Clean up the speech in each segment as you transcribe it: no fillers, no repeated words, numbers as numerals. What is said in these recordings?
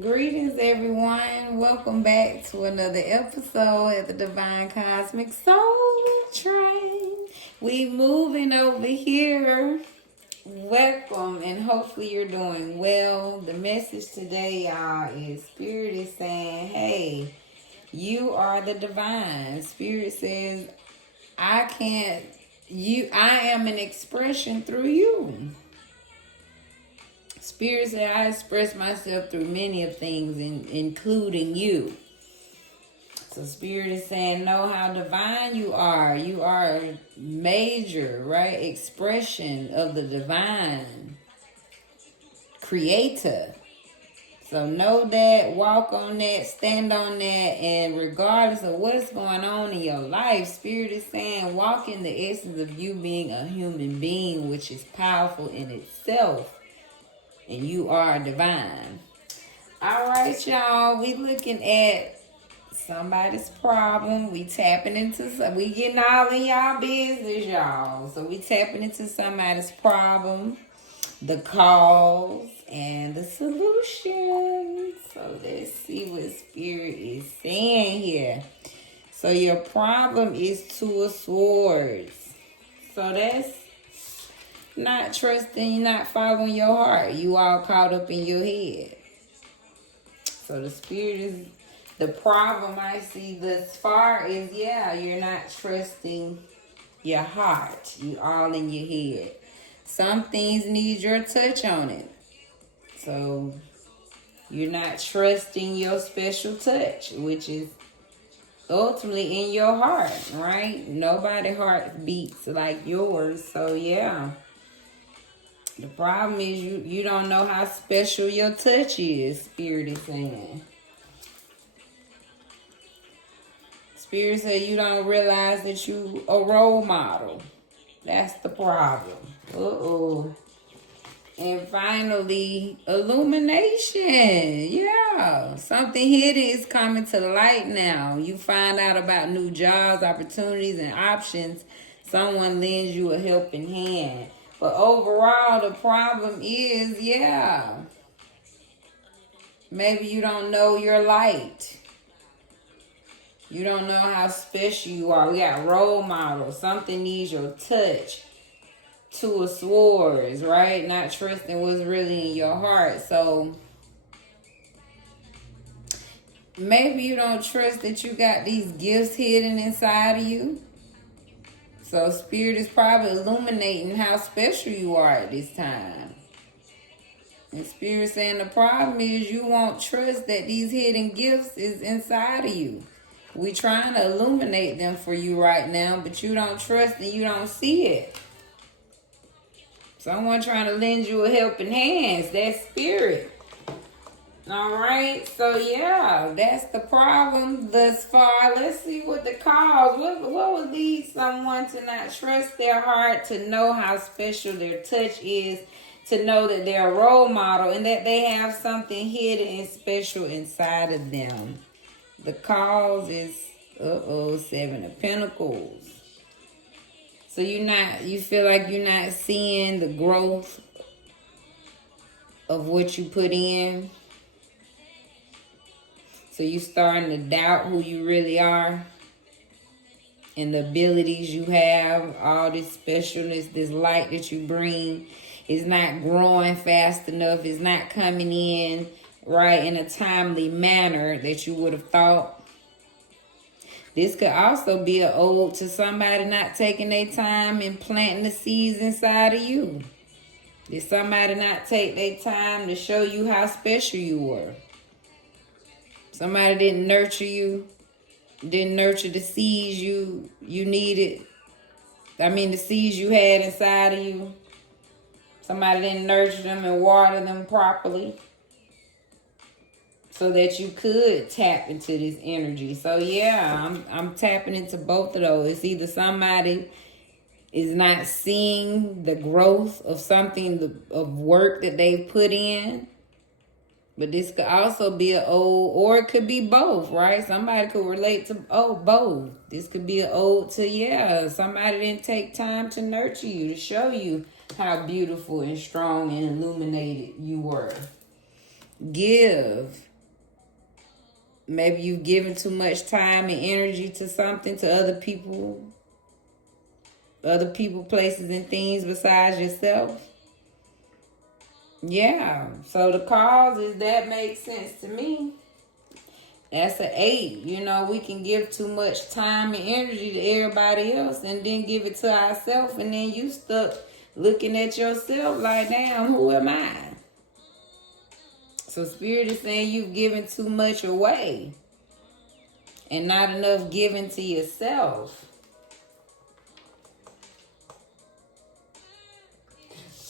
Greetings, everyone. Welcome back to another episode at the Divine Cosmic Soul Train. We moving over here. Welcome, and hopefully you're doing well. The message today, y'all, is Spirit is saying, hey, you are the divine. Spirit says, I am an expression through you. Spirit said, I express myself through many of things, including you. So Spirit is saying, know how divine you are. You are a major, right, expression of the divine creator. So know that, walk on that, stand on that, and regardless of what's going on in your life, Spirit is saying, walk in the essence of you being a human being, which is powerful in itself. And you are divine. All right, y'all. We looking at somebody's problem. We tapping into we getting all in y'all business, y'all. So we tapping into somebody's problem, the cause, and the solution. So let's see what Spirit is saying here. So your problem is Two of Swords. So that's not trusting, not following your heart. You all caught up in your head. So the Spirit is, the problem I see thus far is, you're not trusting your heart. You all in your head. Some things need your touch on it. So you're not trusting your special touch, which is ultimately in your heart, right? Nobody's heart beats like yours. So the problem is you don't know how special your touch is, Spirit is saying. Spirit said you don't realize that you a role model. That's the problem. And finally, illumination. Yeah. Something hidden is coming to the light now. You find out about new jobs, opportunities, and options. Someone lends you a helping hand. But overall, the problem is, maybe you don't know your light. You don't know how special you are. We got role models. Something needs your touch. Two of Swords, right? Not trusting what's really in your heart. So maybe you don't trust that you got these gifts hidden inside of you. So Spirit is probably illuminating how special you are at this time. And Spirit saying the problem is you won't trust that these hidden gifts is inside of you. We trying to illuminate them for you right now, but you don't trust and you don't see it. Someone trying to lend you a helping hand. That's Spirit. All right, so that's the problem thus far. Let's see what the cause. What would lead someone to not trust their heart, to know how special their touch is, to know that they're a role model and that they have something hidden and special inside of them. The cause is Seven of Pentacles. So you feel like you're not seeing the growth of what you put in. So you starting to doubt who you really are and the abilities you have, all this specialness, this light that you bring is not growing fast enough. It's not coming in right in a timely manner that you would have thought. This could also be an ode to somebody not taking their time and planting the seeds inside of you. Did somebody not take their time to show you how special you were? Somebody didn't nurture you, didn't nurture the seeds you needed. The seeds you had inside of you. Somebody didn't nurture them and water them properly so that you could tap into this energy. So I'm tapping into both of those. It's either somebody is not seeing the growth of something, of work that they've put in. But this could also be an ode, or it could be both, right? Somebody could relate to both. This could be an ode to, somebody didn't take time to nurture you, to show you how beautiful and strong and illuminated you were. give. Maybe you've given too much time and energy to something, to other people, places, and things besides yourself. Yeah. So the cause is that makes sense to me. That's an 8. You know, we can give too much time and energy to everybody else and then give it to ourselves, and then you stuck looking at yourself like, damn, who am I? So Spirit is saying you've given too much away and not enough given to yourself.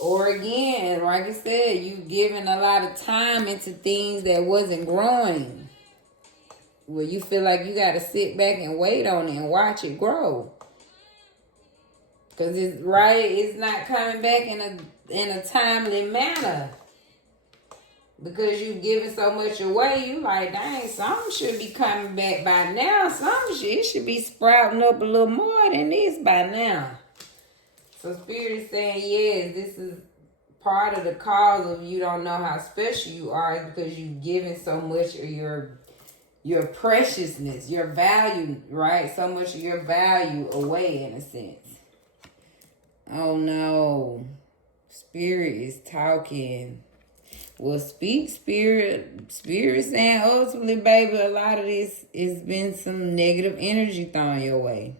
Or again, like I said, you've given a lot of time into things that wasn't growing. Where you feel like you got to sit back and wait on it and watch it grow. Because it's not coming back in a timely manner. Because you've given so much away, you like, dang, something should be coming back by now. It should be sprouting up a little more than this by now. So Spirit is saying, yes, this is part of the cause of you don't know how special you are, is because you've given so much of your preciousness, your value, right? So much of your value away, in a sense. Oh no. Spirit is talking. Well, speak, Spirit. Spirit is saying, ultimately, baby, a lot of this has been some negative energy thrown your way.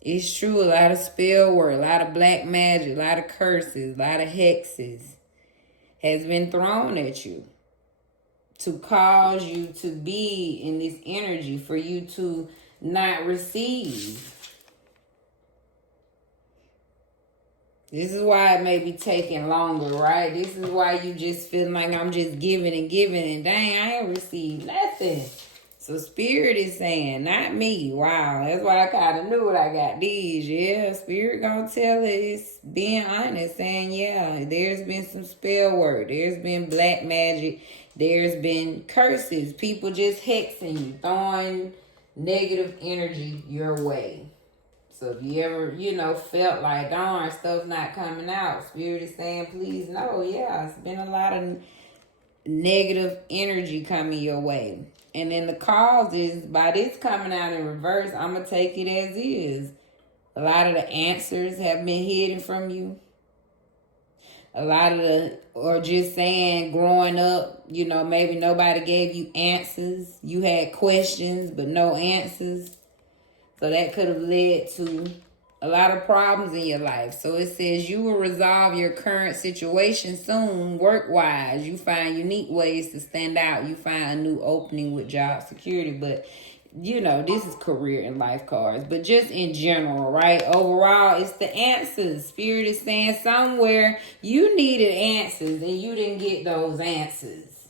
It's true, a lot of spell work, a lot of black magic, a lot of curses, a lot of hexes has been thrown at you to cause you to be in this energy, for you to not receive. This is why it may be taking longer, right? This is why you just feel like I'm just giving and giving, and dang, I ain't received nothing. So Spirit is saying, not me. Wow, that's why I kind of knew what I got these. Yeah, Spirit gonna tell it. It's being honest, saying, yeah, there's been some spell work. There's been black magic. There's been curses. People just hexing you, throwing negative energy your way. So if you ever, felt like, darn, stuff not coming out, Spirit is saying, please know, yeah, it's been a lot of negative energy coming your way. And then the cause is, by this coming out in reverse, I'm going to take it as is. A lot of the answers have been hidden from you. A lot of or just saying, growing up, maybe nobody gave you answers. You had questions, but no answers. So that could have led to a lot of problems in your life. So it says you will resolve your current situation soon, work-wise. You find unique ways to stand out. You find a new opening with job security. But, this is career and life cards. But just in general, right? Overall, it's the answers. Spirit is saying somewhere you needed answers and you didn't get those answers.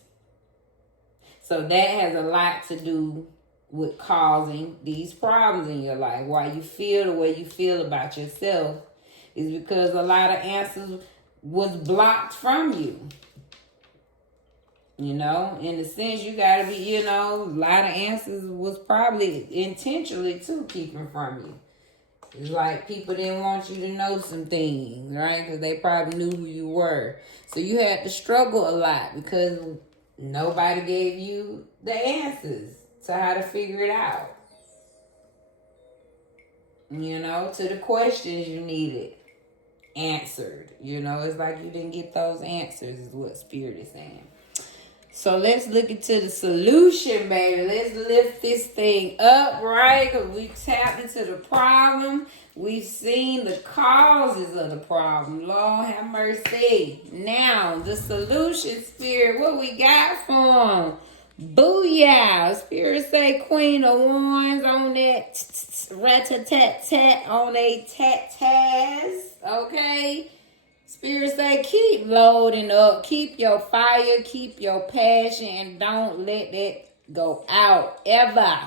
So that has a lot to do with causing these problems in your life. Why you feel the way you feel about yourself is because a lot of answers was blocked from you. In a sense, you gotta be, a lot of answers was probably intentionally too keeping from you. It's like people didn't want you to know some things, right? Because they probably knew who you were. So you had to struggle a lot because nobody gave you the answers to how to figure it out. To the questions you needed answered. It's like you didn't get those answers is what Spirit is saying. So let's look into the solution, baby. Let's lift this thing up, right? Because we tapped into the problem. We've seen the causes of the problem. Lord have mercy. Now, the solution, Spirit, what we got for them? Booyah. Spirit say Queen of Wands on that rat-a-tat-tat on a tat-taz. Okay? Spirit say keep loading up. Keep your fire. Keep your passion. And don't let that go out ever.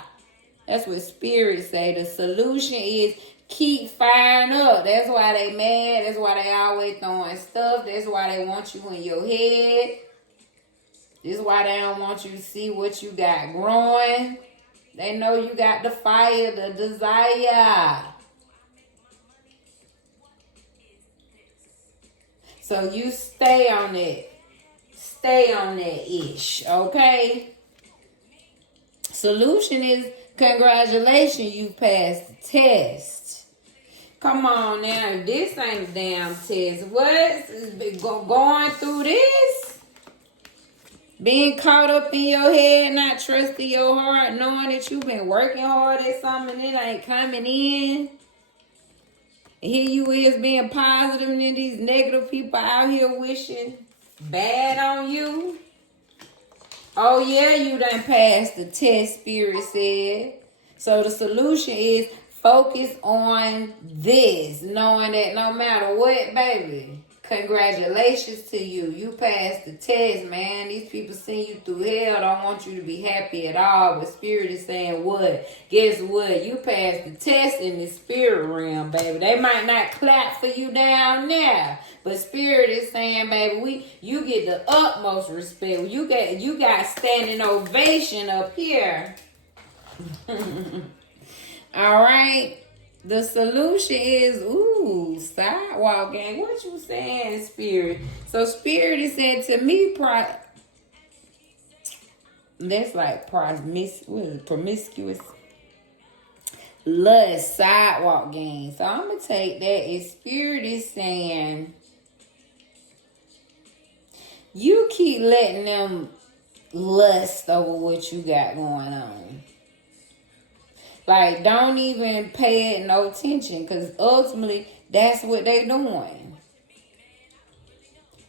That's what Spirit say. The solution is keep firing up. That's why they mad. That's why they always throwing stuff. That's why they want you in your head. This is why they don't want you to see what you got growing. They know you got the fire, the desire. So you stay on it. Stay on that ish, okay? Solution is, congratulations, you passed the test. Come on now, this ain't a damn test. What? Going through this? Being caught up in your head, not trusting your heart, knowing that you've been working hard at something and it ain't coming in. And here you is being positive and then these negative people out here wishing bad on you. Oh yeah, you done passed the test, Spirit said. So the solution is focus on this, knowing that no matter what, baby, congratulations to you. You passed the test, man. These people send you through hell, don't want you to be happy at all. But Spirit is saying what? Guess what? You passed the test in the spirit realm, baby. They might not clap for you down there, but Spirit is saying, baby, you get the utmost respect. You got standing ovation up here. All right. The solution is, sidewalk gang. What you saying, Spirit? So Spirit is saying to me, that's like promiscuous lust, sidewalk gang. So I'm going to take that as Spirit is saying, you keep letting them lust over what you got going on. Like, don't even pay it no attention, because ultimately, that's what they doing.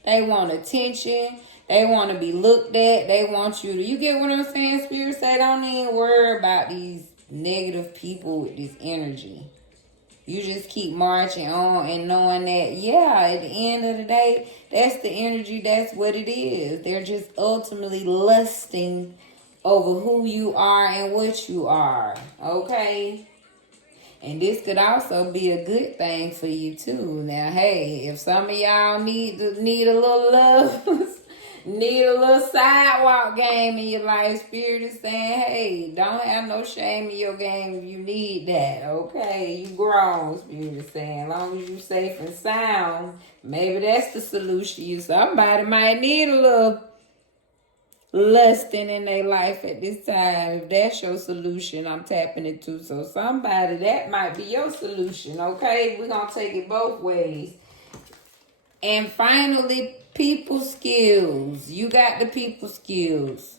They want attention. They want to be looked at. They want you to... You get what I'm saying, Spirit? Say, don't even worry about these negative people with this energy. You just keep marching on and knowing that, yeah, at the end of the day, that's the energy. That's what it is. They're just ultimately lusting over who you are and what you are, okay? And this could also be a good thing for you too. Now, hey, if some of y'all need a little love, need a little sidewalk game in your life, Spirit is saying, hey, don't have no shame in your game if you need that, okay? You grown, Spirit is saying. As long as you safe and sound, maybe that's the solution. Somebody might need a little lusting in their life at this time. If that's your solution, I'm tapping it too. So somebody, that might be your solution, okay? We're going to take it both ways. And finally, people skills. You got the people skills.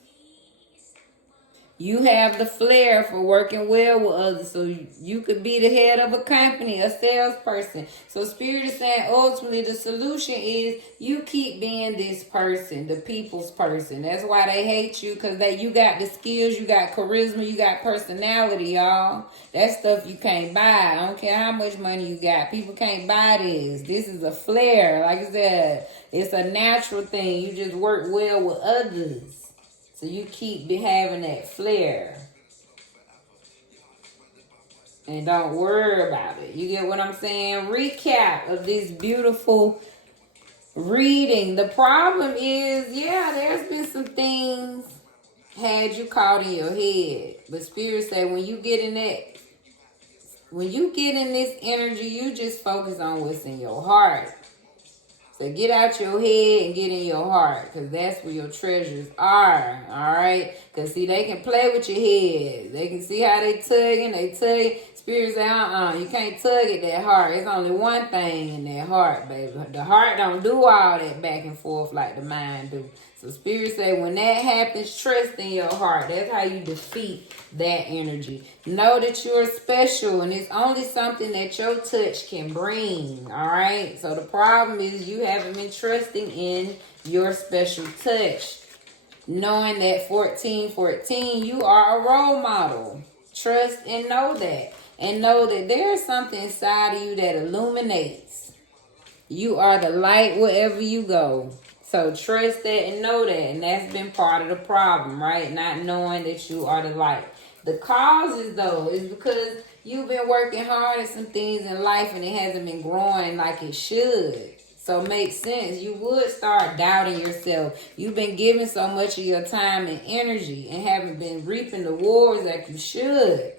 You have the flair for working well with others. So you could be the head of a company, a salesperson. So Spirit is saying ultimately the solution is you keep being this person, the people's person. That's why they hate you, because you got the skills, you got charisma, you got personality, y'all. That stuff you can't buy. I don't care how much money you got. People can't buy this. This is a flair. Like I said, it's a natural thing. You just work well with others. So you keep having that flair. And don't worry about it. You get what I'm saying? Recap of this beautiful reading. The problem is, yeah, there's been some things had you caught in your head. But Spirit said when you get in this energy, you just focus on what's in your heart. So get out your head and get in your heart, because that's where your treasures are, all right? Because, see, they can play with your head. They can see how they tug. Spirit say, you can't tug at that heart. It's only one thing in that heart, baby. The heart don't do all that back and forth like the mind do. So Spirit say when that happens, trust in your heart. That's how you defeat that energy. Know that you're special, and it's only something that your touch can bring, all right? So the problem is you haven't been trusting in your special touch. Knowing that 1414, you are a role model. Trust and know that. And know that there's something inside of you that illuminates. You are the light wherever you go. So trust that and know that. And that's been part of the problem, right? Not knowing that you are the light. The causes, though, is because you've been working hard at some things in life and it hasn't been growing like it should. So it makes sense. You would start doubting yourself. You've been giving so much of your time and energy and haven't been reaping the rewards that you should.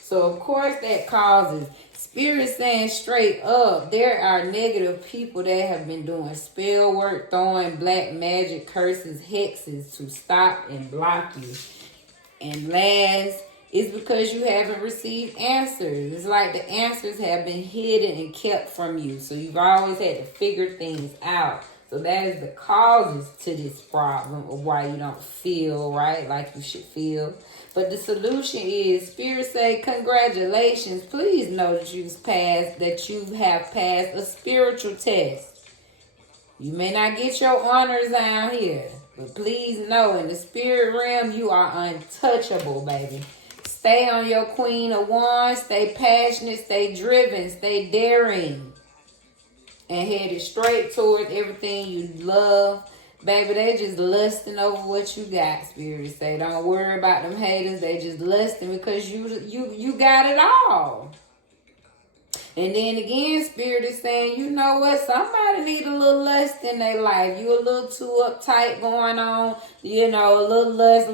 So, of course, that causes Spirit saying straight up, there are negative people that have been doing spell work, throwing black magic, curses, hexes to stop and block you. And last, it's because you haven't received answers. It's like the answers have been hidden and kept from you. So you've always had to figure things out. So that is the causes to this problem of why you don't feel right like you should feel. But the solution is, Spirit say, congratulations. Please know that you have passed a spiritual test. You may not get your honors down here, but please know in the spirit realm, you are untouchable, baby. Stay on your Queen of Wands. Stay passionate. Stay driven. Stay daring. And headed straight towards everything you love. Baby, they just lusting over what you got, Spirit say. Don't worry about them haters. They just lusting because you got it all. And then again, Spirit is saying, you know what? Somebody need a little lust in their life. You a little too uptight going on. You know, a little lust, a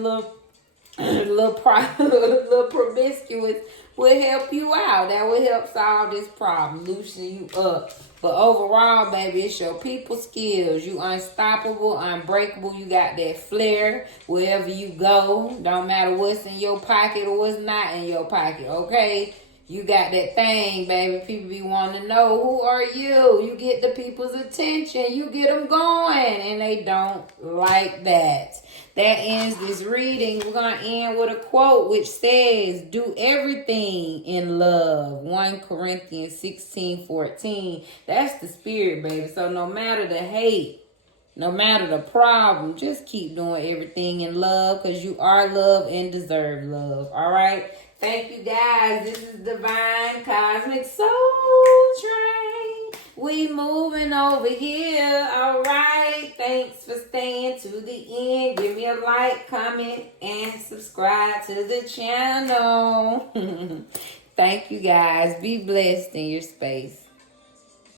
little promiscuous will help you out. That will help solve this problem, loosen you up. But overall, baby, it's your people skills. You unstoppable, unbreakable. You got that flair wherever you go. Don't matter what's in your pocket or what's not in your pocket, okay? You got that thing, baby. People be wanting to know, who are you? You get the people's attention. You get them going. And they don't like that. That ends this reading. We're going to end with a quote which says, do everything in love. 1 Corinthians 16:14. That's the spirit, baby. So no matter the hate, no matter the problem, just keep doing everything in love because you are loved and deserve love. All right? Thank you, guys. This is Divine Cosmic Soul Train. We moving over here. All right. Thanks for staying to the end. Give me a like, comment, and subscribe to the channel. Thank you, guys. Be blessed in your space.